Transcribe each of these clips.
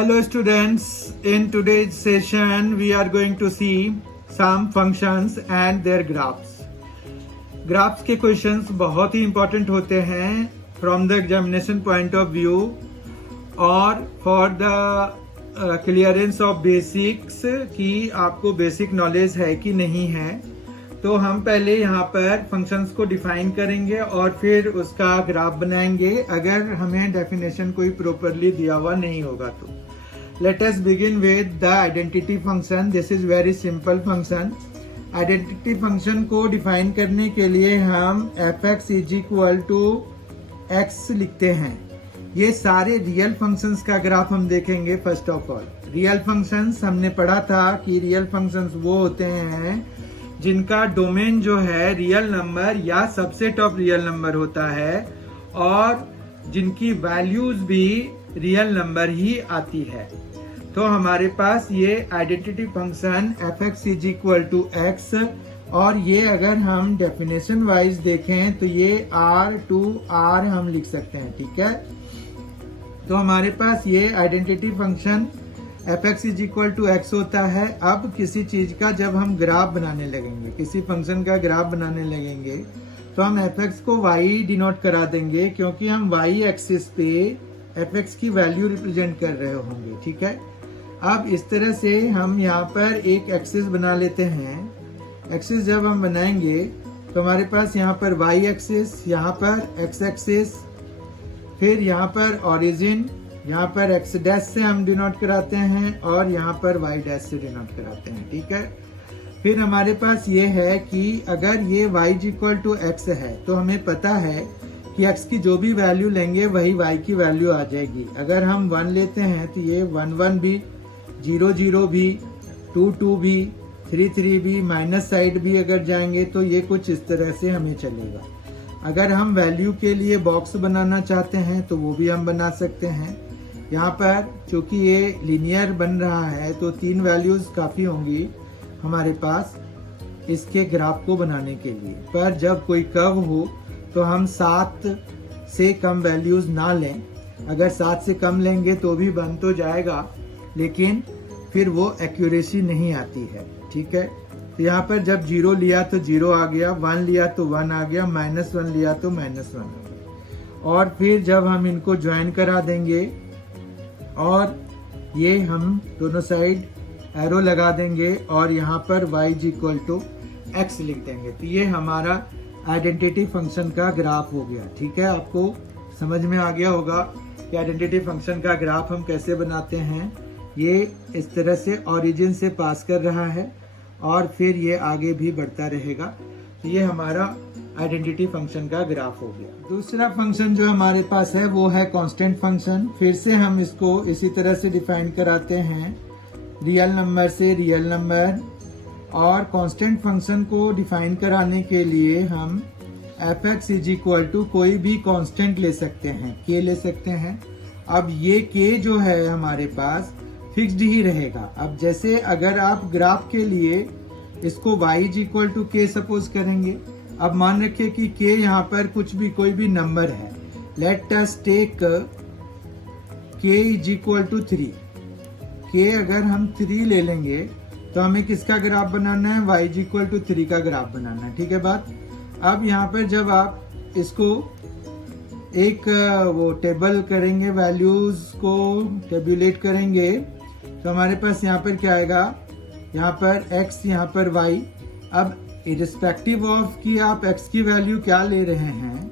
Hello students, in today's session we are going to see some functions and their graphs. Graphs के questions बहुत ही important होते हैं from the examination point of view और for the clearance of basics कि आपको basic knowledge है कि नहीं है। तो हम पहले यहाँ पर फंक्शंस को डिफाइन करेंगे और फिर उसका ग्राफ बनाएंगे अगर हमें डेफिनेशन कोई प्रॉपरली दिया हुआ नहीं होगा तो। Let us begin with the identity function. This is very simple function. Identity function को डिफाइन करने के लिए हम f(x) = x लिखते हैं। ये सारे रियल फंक्शंस का ग्राफ हम देखेंगे। First of all real functions हमने पढ़ा था कि रियल फंक्शंस वो होते हैं जिनका डोमेन जो है रियल नंबर या सबसेट ऑफ रियल नंबर होता है और जिनकी वैल्यूज भी रियल नंबर ही आती है। तो हमारे पास ये आइडेंटिटी फंक्शन f(x) = x और ये अगर हम डेफिनेशन वाइज देखें तो ये R(2R) हम लिख सकते हैं। ठीक है, तो हमारे पास ये आइडेंटिटी फंक्शन f(x) = x होता है। अब किसी चीज का जब हम ग्राफ बनाने लगेंगे, किसी फंक्शन का ग्राफ बनाने लगेंगे तो हम f(x) को y डिनोट करा देंगे क्योंकि हम y एक्सिस पे f(x) की वैल्यू रिप्रेजेंट कर रहे होंगे। ठीक है, अब इस तरह से हम यहाँ पर एक एक्सिस बना लेते हैं। एक्सिस जब हम बनाएंगे तो हमारे पास यहाँ पर y एक्सिस, यहाँ पर x एक्सिस, फिर यहाँ पर ओरिजिन, यहाँ पर x डैश से हम डिनोट कराते हैं और यहाँ पर y डैश से डिनोट कराते हैं। ठीक है, फिर हमारे पास ये है कि अगर ये y = x है तो हमें पता है कि x की जो भी वैल्यू लेंगे वही y की वैल्यू आ जाएगी। अगर हम 1 लेते हैं तो ये 1 1 भी, 0 0 भी, 2 2 भी, 3 3 भी, माइनस साइड भी अगर जाएंगे तो ये कुछ इस तरह से हमें चलेगा। अगर हम वैल्यू के लिए बॉक्स बनाना चाहते हैं तो वो भी हम बना सकते हैं। यहाँ पर चूंकि ये लीनियर बन रहा है तो 3 वैल्यूज काफ़ी होंगी हमारे पास इसके ग्राफ को बनाने के लिए। पर जब कोई कर्व हो तो हम 7 से कम वैल्यूज ना लें। अगर 7 से कम लेंगे तो भी बन तो जाएगा लेकिन फिर वो एक्यूरेसी नहीं आती है। ठीक है, तो यहाँ पर जब 0 लिया तो 0 आ गया, 1 लिया तो 1 आ गया, -1 लिया तो -1 आ गया। और फिर जब हम इनको ज्वाइन करा देंगे और ये हम दोनों साइड एरो लगा देंगे और यहाँ पर y = x लिख देंगे तो ये हमारा आइडेंटिटी फंक्शन का ग्राफ हो गया। ठीक है, आपको समझ में आ गया होगा कि आइडेंटिटी फंक्शन का ग्राफ हम कैसे बनाते हैं। ये इस तरह से ओरिजिन से पास कर रहा है और फिर ये आगे भी बढ़ता रहेगा। तो ये हमारा आइडेंटिटी फंक्शन का ग्राफ हो गया। दूसरा फंक्शन जो हमारे पास है वो है कांस्टेंट फंक्शन। फिर से हम इसको इसी तरह से डिफाइन कराते हैं, रियल नंबर से रियल नंबर। और कांस्टेंट फंक्शन को डिफाइन कराने के लिए हम f(x) = कोई भी कांस्टेंट ले सकते हैं, k ले सकते हैं। अब ये k जो है हमारे पास फिक्स्ड ही रहेगा। अब जैसे अगर आप ग्राफ के लिए इसको y = k सपोज करेंगे। अब मान रखिए कि k यहाँ पर कोई भी नंबर है। Let us take k = 3। k अगर हम 3 ले लेंगे तो हमें किसका ग्राफ बनाना है? y = 3 का ग्राफ बनाना है। ठीक है बात। अब यहाँ पर जब आप इसको एक वो टेबल करेंगे, वैल्यूज को टेबुलेट करेंगे तो हमारे पास यहाँ पर क्या आएगा? यहाँ पर x, यहाँ पर y। अब इरिस्पेक्टिव ऑफ कि आप x की वैल्यू क्या ले रहे हैं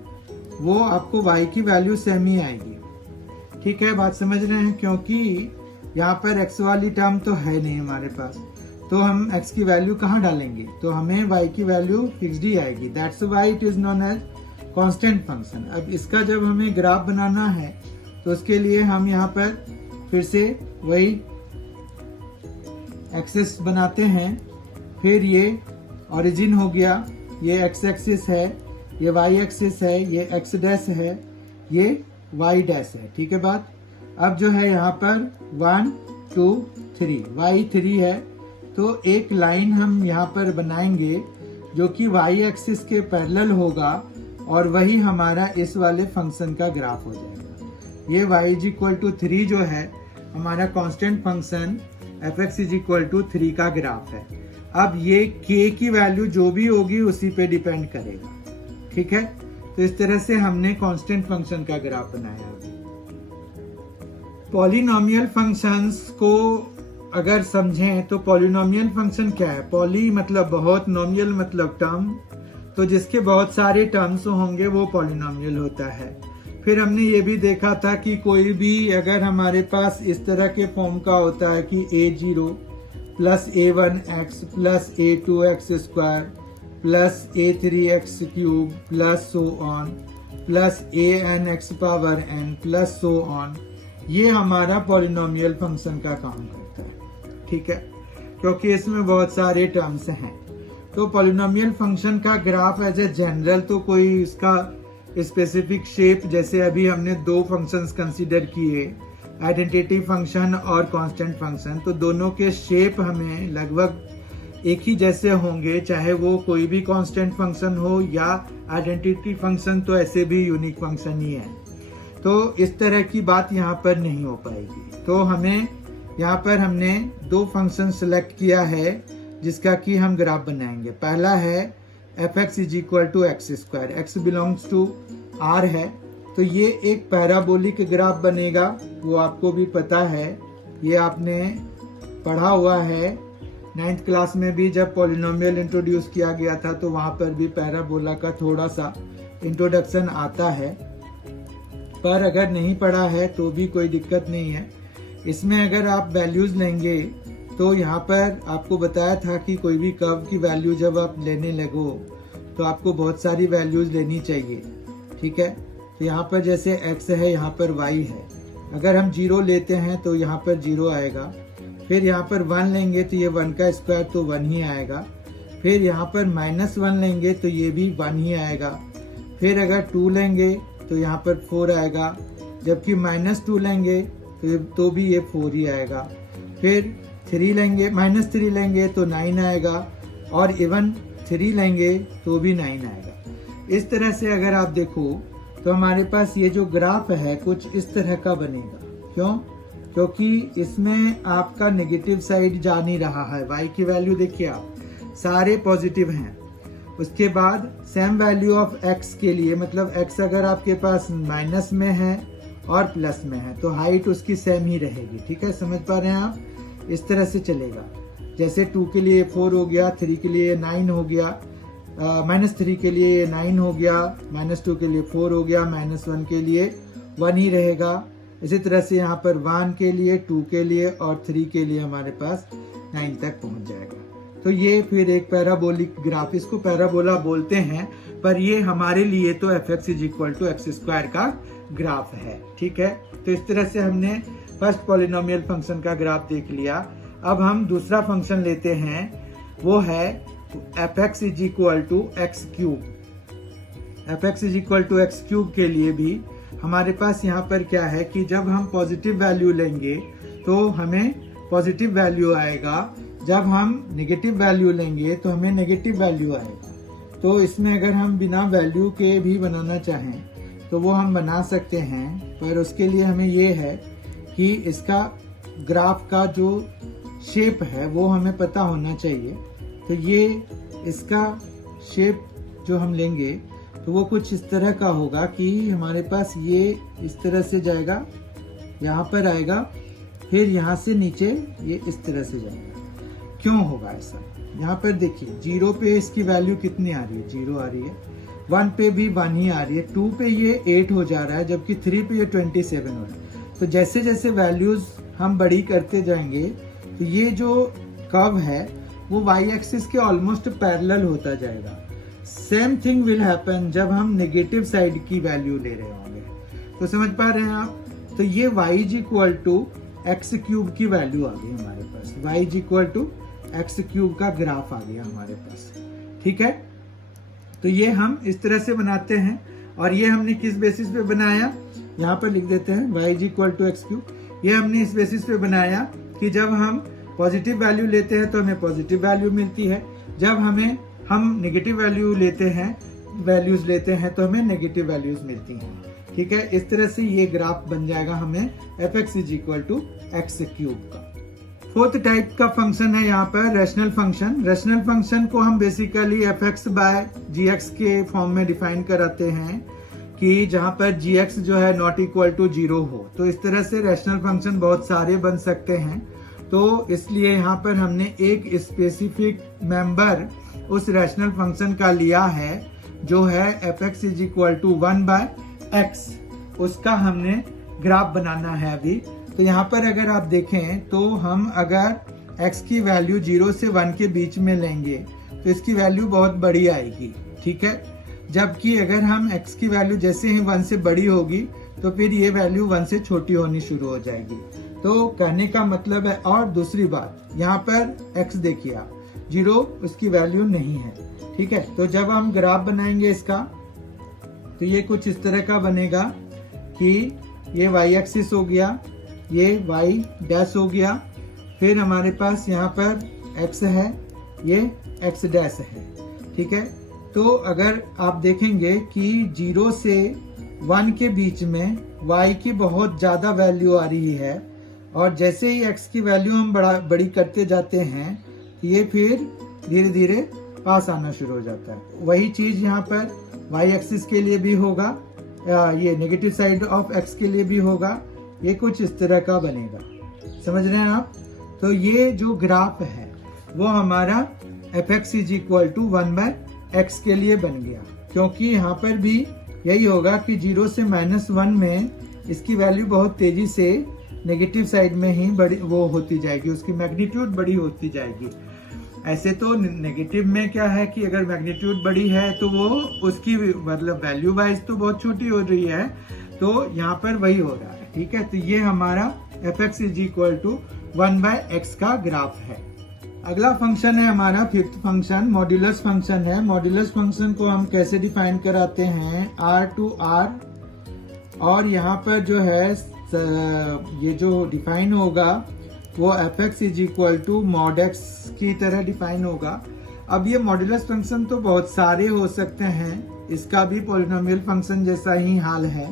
वो आपको y की वैल्यू सेम ही आएगी। ठीक है, बात समझ रहे हैं? क्योंकि यहाँ पर x वाली टर्म तो है नहीं हमारे पास, तो हम x की वैल्यू कहाँ डालेंगे? तो हमें y की वैल्यू फिक्स्ड ही आएगी। That's why it is known as constant function. अब इसका जब हमें ग्राफ बनाना है तो उसके लिए हम यहाँ पर फिर से वही एक्सिस बनाते हैं। फिर ये ओरिजिन हो गया, ये x एक्सिस है, ये y एक्सिस है, ये x डैश है, ये y डैश है। ठीक है बात। अब जो है यहाँ पर 1 2 3 y 3 है तो एक लाइन हम यहाँ पर बनाएंगे जो कि y एक्सिस के पैरेलल होगा और वही हमारा इस वाले फंक्शन का ग्राफ हो जाएगा। ये y = 3 जो है हमारा कांस्टेंट फंक्शन f(x) = 3 का ग्राफ है। अब ये k की वैल्यू जो भी होगी उसी पे डिपेंड करेगा, ठीक है। तो इस तरह से हमने कांस्टेंट फंक्शन का ग्राफ बनाया। पॉलिनोमियल फंक्शंस को अगर समझें तो पॉलिनोमियल फंक्शन क्या है? पॉली मतलब बहुत, नोमियल मतलब टर्म, तो जिसके बहुत सारे टर्म्स होंगे वो पॉलिनोमियल होता है। फिर हमने ये भी देखा था कि कोई भी अगर हमारे पास इस तरह के फॉर्म का होता है कि a0 plus a1x plus a2x² plus a3x³ plus so on plus an(x)n plus so on, ये हमारा पॉलिनोमियल फंक्शन का काम करता है, ठीक है, क्योंकि इसमें बहुत सारे टर्म्स हैं। तो पॉलिनोमियल फंक्शन का ग्राफ एज ए जनरल तो कोई इसका स्पेसिफिक शेप, जैसे अभी हमने दो फंक्शंस कंसीडर किए, आइडेंटिटी फंक्शन और कांस्टेंट फंक्शन, तो दोनों के शेप हमें लगभग एक ही जैसे होंगे, चाहे वो कोई भी कांस्टेंट फंक्शन हो या आइडेंटिटी फंक्शन, तो ऐसे भी यूनिक फंक्शन ही है। तो इस तरह की बात यहाँ पर नहीं हो पाएगी। तो हमें यहाँ पर हमने दो फंक्शन सेलेक्ट किया है जिसका कि हम ग्राफ बनाएंगे। पहला है f(x) = x², x belongs to r है, तो ये एक पैराबोलिक ग्राफ बनेगा, वो आपको भी पता है, ये आपने पढ़ा हुआ है 9th क्लास में भी, जब पॉलिनोमियल इंट्रोड्यूस किया गया था तो वहाँ पर भी पैराबोला का थोड़ा सा इंट्रोडक्शन आता है। पर अगर नहीं पढ़ा है तो भी कोई दिक्कत नहीं है। इसमें अगर आप वैल्यूज लेंगे तो यहाँ पर आपको बताया था कि कोई भी कर्व की वैल्यू जब आप लेने लगो तो आपको बहुत सारी वैल्यूज लेनी चाहिए, ठीक है। तो यहाँ पर जैसे x है, यहाँ पर y है, अगर हम 0 लेते हैं तो यहाँ पर 0 आएगा, फिर यहाँ पर 1 लेंगे तो ये 1 का स्क्वायर तो 1 ही आएगा, फिर यहाँ पर -1 लेंगे तो ये भी 1 ही आएगा, फिर अगर 2 लेंगे तो यहाँ पर 4 आएगा, जबकि -2 लेंगे तो भी ये 4 ही आएगा, फिर 3 लेंगे, -3 लेंगे तो 9 आएगा, और इवन 3 लेंगे तो भी 9 आएगा। इस तरह से अगर आप देखो तो हमारे पास ये जो ग्राफ है कुछ इस तरह का बनेगा। क्यों? क्योंकि इसमें आपका नेगेटिव साइड जा नहीं रहा है। y की वैल्यू देखिए आप, सारे पॉजिटिव हैं। उसके बाद सेम वैल्यू ऑफ x के लिए, मतलब x अगर आपके पास माइनस में है और प्लस में है तो हाइट उसकी सेम ही रहेगी, ठीक है, समझ पा रहे हैं आप? इस तरह से चलेगा। जैसे 2 के लिए 4 हो गया, 3 के लिए 9 हो गया, -3 के लिए 9 हो गया, -2 के लिए 4 हो गया, -1 के लिए 1 ही रहेगा। इसी तरह से यहाँ पर 1 के लिए, 2 के लिए और 3 के लिए हमारे पास 9 तक पहुंच जाएगा। तो ये फिर एक पैराबोलिक ग्राफ, इसको पैराबोला बोलते हैं, पर ये हमारे लिए तो f(x) = x² का ग्राफ है, ठीक है। तो इस तरह से हमने फर्स्ट पॉलिनोमियल फंक्शन का ग्राफ देख लिया। अब हम दूसरा फंक्शन लेते हैं, वो है f(x) = x³। f(x) = x³ के लिए भी हमारे पास यहाँ पर क्या है कि जब हम पॉजिटिव वैल्यू लेंगे तो हमें पॉजिटिव वैल्यू आएगा, जब हम नेगेटिव वैल्यू लेंगे तो हमें नेगेटिव वैल्यू आएगा। तो इसमें अगर हम बिना वैल्यू के भी बनाना चाहें तो वो हम बना सकते हैं, पर उसके लिए हमें ये है कि इसका ग्राफ का जो शेप है वो हमें पता होना चाहिए। तो ये इसका शेप जो हम लेंगे तो वो कुछ इस तरह का होगा कि हमारे पास ये इस तरह से जाएगा, यहाँ पर आएगा, फिर यहाँ से नीचे ये इस तरह से जाएगा। क्यों होगा ऐसा? यहाँ पर देखिए 0 पे इसकी वैल्यू कितनी आ रही है? 0 आ रही है, 1 पे भी 1 ही आ रही है, 2 पे ये 8 हो जा रहा है, जबकि 3 पे ये 27 हो रहा है। तो जैसे जैसे वैल्यूज हम बड़ी करते जाएंगे तो ये जो कर्व है वो y एक्सिस के ऑलमोस्ट पैरेलल होता जाएगा। सेम थिंग विल हैपन जब हम नेगेटिव साइड की वैल्यू ले रहे होंगे। तो समझ पा रहे हैं आप? तो ये y = x³ की वैल्यू आ गई हमारे पास, y = x³ का ग्राफ आ गया हमारे पास, ठीक है। तो ये हम इस तरह से बनाते हैं, और ये हमने किस बेसिस पे बनाया? यहाँ पर लिख देते हैं y = x³। ये हमने इस बेसिस पे बनाया कि जब हम पॉजिटिव वैल्यू लेते हैं तो हमें पॉजिटिव वैल्यू मिलती है, जब हम नेगेटिव वैल्यू लेते हैं तो हमें नेगेटिव वैल्यूज मिलती हैं, ठीक है। इस तरह से ये ग्राफ बन जाएगा हमें f(x) = एक्स क्यूब का। फोर्थ टाइप का फंक्शन है यहाँ पर रेशनल फंक्शन। रेशनल फंक्शन को हम बेसिकली एफ एक्स बाय जी एक्स के फॉर्म में डिफाइन कराते हैं कि जहां पर जी एक्स जो है नॉट इक्वल टू 0 हो। तो इस तरह से रेशनल फंक्शन बहुत सारे बन सकते हैं। तो इसलिए यहाँ पर हमने एक स्पेसिफिक मेंबर उस रेशनल फंक्शन का लिया है जो है F X is equal to 1 by X. उसका हमने ग्राफ बनाना है अभी। तो यहाँ पर अगर आप देखें तो हम अगर x की वैल्यू 0 से 1 के बीच में लेंगे तो इसकी वैल्यू बहुत बड़ी आएगी, ठीक है। जबकि अगर हम x की वैल्यू जैसे ही 1 से बड़ी होगी तो फिर ये वैल्यू 1 से छोटी होनी शुरू हो जाएगी। तो कहने का मतलब है, और दूसरी बात यहाँ पर x देखिए आप 0 उसकी वैल्यू नहीं है, ठीक है। तो जब हम ग्राफ बनाएंगे इसका तो ये कुछ इस तरह का बनेगा कि ये y एक्सिस हो गया, ये y डैश हो गया, फिर हमारे पास यहाँ पर x है, ये x डैश है, ठीक है। तो अगर आप देखेंगे कि 0 से 1 के बीच में y की बहुत ज्यादा वैल्यू आ रही है और जैसे ही x की वैल्यू हम बड़ी करते जाते हैं ये फिर धीरे धीरे पास आना शुरू हो जाता है। वही चीज यहाँ पर y एक्सिस के लिए भी होगा, ये नेगेटिव साइड ऑफ x के लिए भी होगा। ये कुछ इस तरह का बनेगा, समझ रहे हैं आप। तो ये जो ग्राफ है वो हमारा F X is equal to 1 by X के लिए बन गया, क्योंकि यहाँ पर भी यही होगा कि 0 से -1 में इसकी वैल्यू बहुत तेजी से नेगेटिव साइड में ही बड़ी वो होती जाएगी, उसकी मैग्नीट्यूड बड़ी होती जाएगी। ऐसे तो नेगेटिव में क्या है कि अगर मैग्नीट्यूड बड़ी है तो वो उसकी मतलब वैल्यू वाइज तो बहुत छोटी हो रही है, तो यहाँ पर वही हो रहा है, ठीक है। तो ये हमारा F X is equal to 1 by X का ग्राफ है। अगला फंक्शन है हमारा फिफ्थ फंक्शन, मॉड्यूलस फंक्शन है। मॉड्यूलस फंक्शन को हम कैसे डिफाइन कराते हैं, r टू r, और यहाँ पर जो है ये जो डिफाइन होगा वो F X is equal to mod X की तरह डिफाइन होगा। अब ये मॉड्यूलस फंक्शन तो बहुत सारे हो सकते हैं, इसका भी पॉलिनोमियल फंक्शन जैसा ही हाल है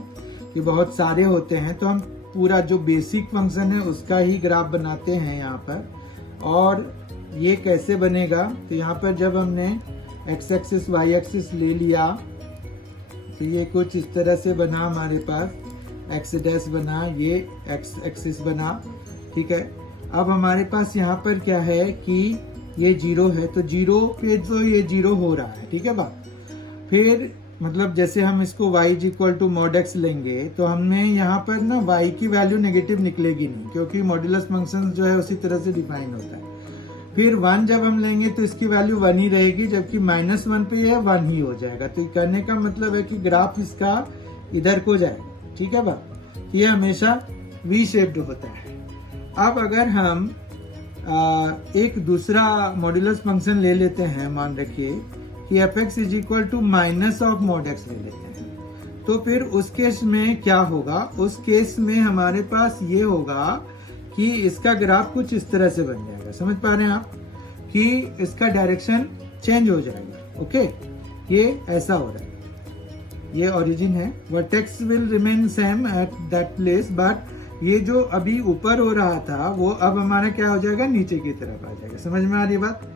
कि बहुत सारे होते हैं। तो हम पूरा जो बेसिक फंक्शन है उसका ही ग्राफ बनाते हैं यहाँ पर। और ये कैसे बनेगा, तो यहाँ पर जब हमने x एक्सिस y एक्सिस ले लिया तो ये कुछ इस तरह से बना, हमारे पास x डैश बना, ये x एक्सिस बना, ठीक है। अब हमारे पास यहाँ पर क्या है कि ये 0 है, तो 0 पे तो ये 0 हो रहा है, ठीक है बात। फिर मतलब जैसे हम इसको y is equal to mod x लेंगे तो हमें यहाँ पर ना y की वैल्यू नेगेटिव निकलेगी नहीं, क्योंकि मॉड्यूलस फंक्शन जो है उसी तरह से डिफाइन होता है। फिर 1 जब हम लेंगे तो इसकी वैल्यू 1 ही रहेगी, जबकि -1 पे यह 1 ही हो जाएगा। तो कहने का मतलब है कि ग्राफ इसका इधर को जाएगा, ठीक है बात। ये हमेशा वी शेप्ड होता है। अब अगर हम एक दूसरा मॉड्यूलस फंक्शन ले लेते हैं, मान रखिए कि F X is equal to minus of mod X ले लेते हैं, तो फिर उस केस में क्या होगा, उस केस में हमारे पास ये होगा कि इसका ग्राफ कुछ इस तरह से बन जाएगा। समझ पा रहे हैं आप कि इसका डायरेक्शन चेंज हो जाएगा, ओके। ये ऐसा हो रहा है, ये ओरिजिन है, vertex will remain same at that place, but ये जो अभी ऊपर हो रहा था वो अब हमारा क्या हो जाएगा, नीचे की तरफ आ जाएगा। समझ में आ रही बात।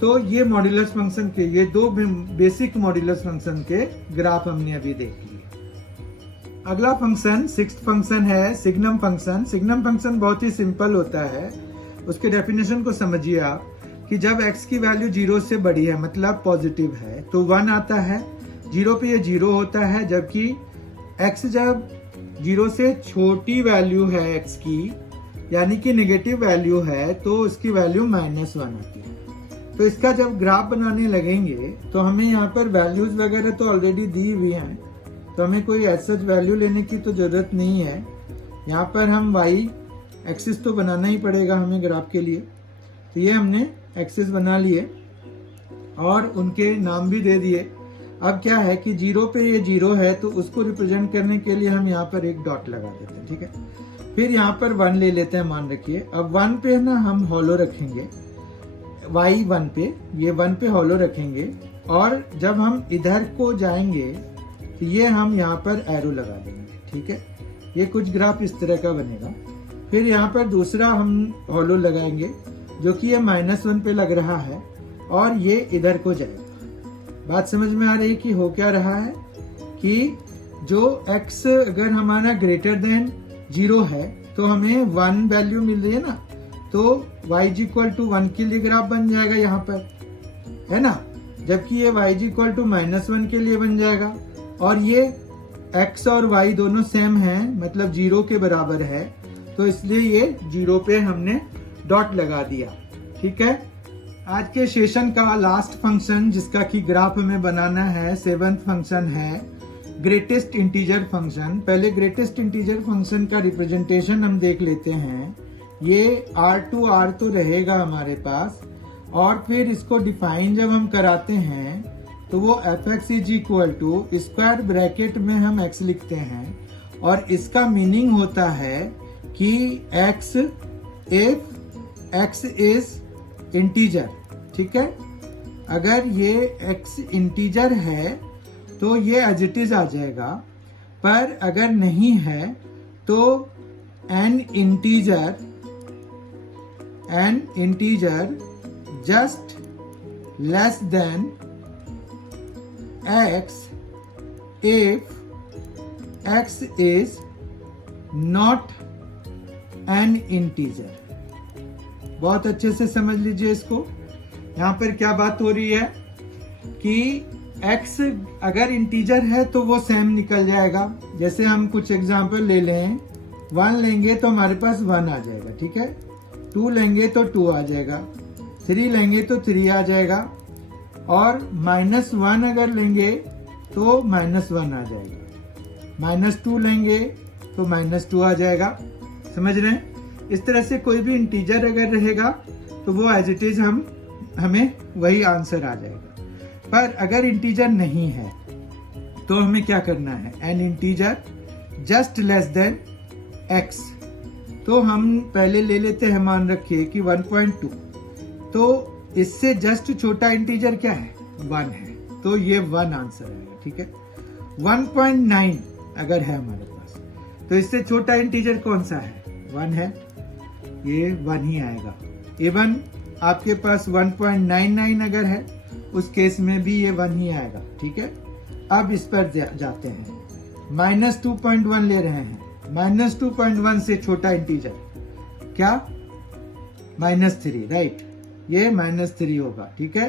तो ये मॉड्यूलस फंक्शन के, ये दो बेसिक मॉड्यूलस फंक्शन के ग्राफ हमने अभी देख लिए। अगला फंक्शन सिक्स्थ फंक्शन है सिग्नम फंक्शन। सिग्नम फंक्शन बहुत ही सिंपल होता है। उसके डेफिनेशन को समझिए आप कि जब x की वैल्यू 0 से बड़ी है, मतलब पॉजिटिव है, तो 1 आता है। 0 पे ये 0 होता है, जबकि x जब 0 से छोटी वैल्यू है x की, यानी कि नेगेटिव वैल्यू है, तो उसकी वैल्यू -1 आती है। तो इसका जब ग्राफ बनाने लगेंगे तो हमें यहाँ पर वैल्यूज वगैरह तो ऑलरेडी दी हुई हैं, तो हमें कोई ऐसा वैल्यू लेने की तो जरूरत नहीं है। यहाँ पर हम y एक्सिस तो बनाना ही पड़ेगा हमें ग्राफ के लिए। तो ये हमने एक्सिस बना लिए और उनके नाम भी दे दिए। अब क्या है कि 0 पे ये 0 है, तो उसको रिप्रेजेंट करने के लिए हम यहाँ पर एक डॉट लगा देते हैं, ठीक है। फिर यहाँ पर 1 ले लेते हैं, मान रखिए। अब 1 पे ना हम हॉलो रखेंगे, y 1 पे, ये 1 पे हॉलो रखेंगे, और जब हम इधर को जाएंगे तो ये हम यहाँ पर एरो लगा देंगे, ठीक है। ये कुछ ग्राफ इस तरह का बनेगा। फिर यहाँ पर दूसरा हम हॉलो लगाएंगे जो कि ये -1 पे लग रहा है और ये इधर को जाएगा। बात समझ में आ रही है कि हो क्या रहा है कि जो x अगर हमारा ग्रेटर देन 0 है तो हमें 1 वैल्यू मिल रही है ना, तो y इक्वल टू 1 के लिए ग्राफ बन जाएगा यहाँ पर, है ना, जबकि ये y इक्वल टू -1 के लिए बन जाएगा। और ये x और y दोनों सेम हैं, मतलब 0 के बराबर है, तो इसलिए ये 0 पे हमने डॉट लगा दिया। ठीक है, आज के सेशन का लास्ट फंक्शन जिसका कि ग्राफ हमें बनाना है 7th फंक्शन है ग्रेटेस्ट इंटीजर फंक्शन। पहले ग्रेटेस्ट इंटीजर फंक्शन का रिप्रेजेंटेशन हम देख लेते हैं। ये R तो रहेगा हमारे पास, और फिर इसको डिफाइन जब हम कराते हैं तो वो f(x) is equal to square bracket में हम x लिखते हैं, और इसका मीनिंग होता है कि x if x is integer. ठीक है, अगर ये x इंटीजर है तो ये एज इट इज आ जाएगा, पर अगर नहीं है तो N integer just less than x if x is not an integer। बहुत अच्छे से समझ लीजिए इसको। यहाँ पर क्या बात हो रही है कि x अगर इंटीजर है तो वो सेम निकल जाएगा। जैसे हम कुछ एग्जांपल ले लें, 1 लेंगे तो हमारे पास 1 आ जाएगा। ठीक है, 2 लेंगे तो 2 आ जाएगा, 3 लेंगे तो 3 आ जाएगा, और -1 अगर लेंगे तो -1 आ जाएगा, -2 लेंगे तो -2 आ जाएगा। समझ रहे हैं? इस तरह से कोई भी इंटीजर अगर रहेगा तो वो एज इट इज हमें वही आंसर आ जाएगा। पर अगर इंटीजर नहीं है तो हमें क्या करना है, N integer just less than x। तो हम पहले ले लेते हैं, मान रखिए कि 1.2, तो इससे जस्ट छोटा इंटीजर क्या है, 1 है, तो ये 1 आंसर आएगा। ठीक है, 1.9 अगर है हमारे पास तो इससे छोटा इंटीजर कौन सा है, 1 है, ये 1 ही आएगा। इवन आपके पास 1.99 अगर है उस केस में भी ये 1 ही आएगा। ठीक है, अब इस पर जाते हैं, -2.1 ले रहे हैं, -2.1 से छोटा इंटीजर क्या, -3, राइट, ये -3 होगा। ठीक है,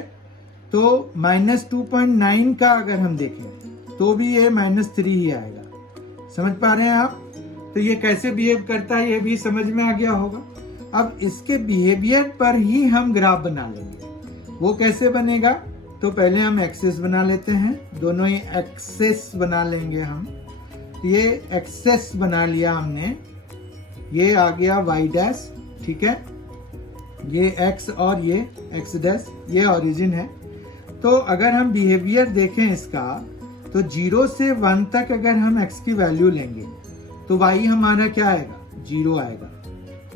तो -2.9 का अगर हम देखें तो भी ये -3 ही आएगा। समझ पा रहे हैं आप? तो ये कैसे बिहेव करता है ये भी समझ में आ गया होगा। अब इसके बिहेवियर पर ही हम ग्राफ बना लेंगे। वो कैसे बनेगा, तो पहले हम एक्सेस बना लेते हैं, दोनों ही एक्सेस बना लेंगे हम। ये एक्सेस बना लिया हमने, ये आ गया y'। ठीक है, ये x और ये x', ये ओरिजिन है। तो अगर हम बिहेवियर देखें इसका, तो 0 से 1 तक अगर हम x की वैल्यू लेंगे तो y हमारा क्या आएगा, 0 आएगा।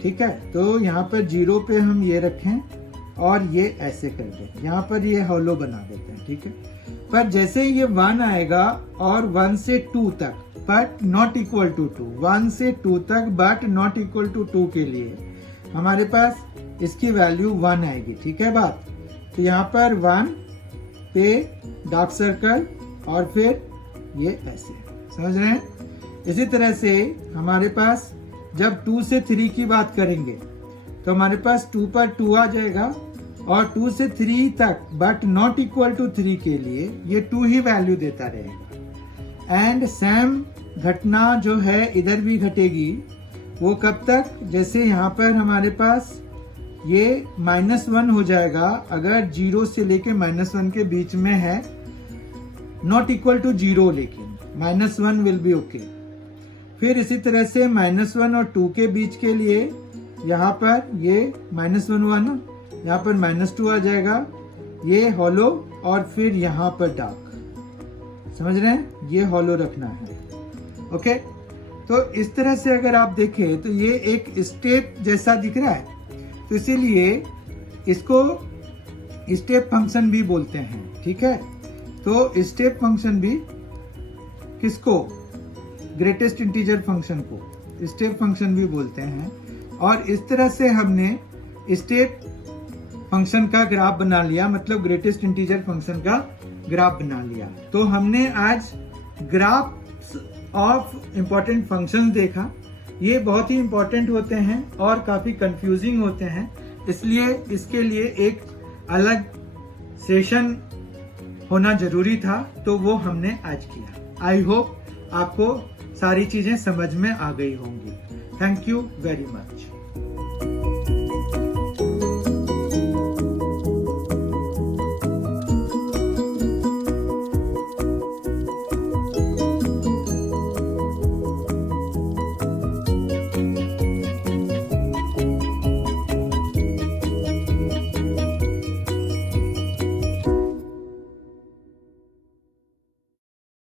ठीक है, तो यहाँ पर 0 पे हम ये रखें और ये ऐसे कर दें, यहाँ पर ये हॉलो बना देते हैं। ठीक है, पर जैसे ही ये 1 आएगा और 1 से 2 तक बट नॉट इक्वल टू 2, 1 से 2 तक बट नॉट इक्वल टू 2 के लिए हमारे पास इसकी वैल्यू 1 आएगी। ठीक है बात, तो यहाँ पर 1 पे डार्क सर्कल और फिर ये ऐसे, समझ रहे हैं? इसी तरह से हमारे पास जब 2 से 3 की बात करेंगे तो हमारे पास 2 पर 2 आ जाएगा, और 2 से 3 तक बट नॉट इक्वल टू 3 के लिए ये 2 ही वैल्यू देता रहेगा। एंड सेम घटना जो है इधर भी घटेगी। वो कब तक, जैसे यहाँ पर हमारे पास ये -1 हो जाएगा अगर 0 से लेके -1 के बीच में है, नॉट इक्वल टू 0, लेकिन -1 विल बी ओके। फिर इसी तरह से -1 और 2 के बीच के लिए यहाँ पर ये -1 हुआ ना, यहाँ पर -2 आ जाएगा, ये हॉलो, और फिर यहाँ पर डार्क। समझ रहे हैं? ये हॉलो रखना है। ओके, तो इस तरह से अगर आप देखें तो ये एक स्टेप जैसा दिख रहा है, तो इसीलिए इसको स्टेप फंक्शन भी बोलते हैं। ठीक है, तो स्टेप फंक्शन भी किसको, ग्रेटेस्ट इंटीजर फंक्शन को स्टेप फंक्शन भी बोलते हैं। और इस तरह से हमने स्टेप फंक्शन का ग्राफ बना लिया, मतलब ग्रेटेस्ट इंटीजर फंक्शन का ग्राफ बना लिया। तो हमने आज ग्राफ्स ऑफ इंपॉर्टेंट फंक्शंस देखा। ये बहुत ही इंपॉर्टेंट होते हैं और काफी कंफ्यूजिंग होते हैं, इसलिए इसके लिए एक अलग सेशन होना जरूरी था, तो वो हमने आज किया। आई होप आपको सारी चीजें समझ में आ गई होंगी। Thank you very much.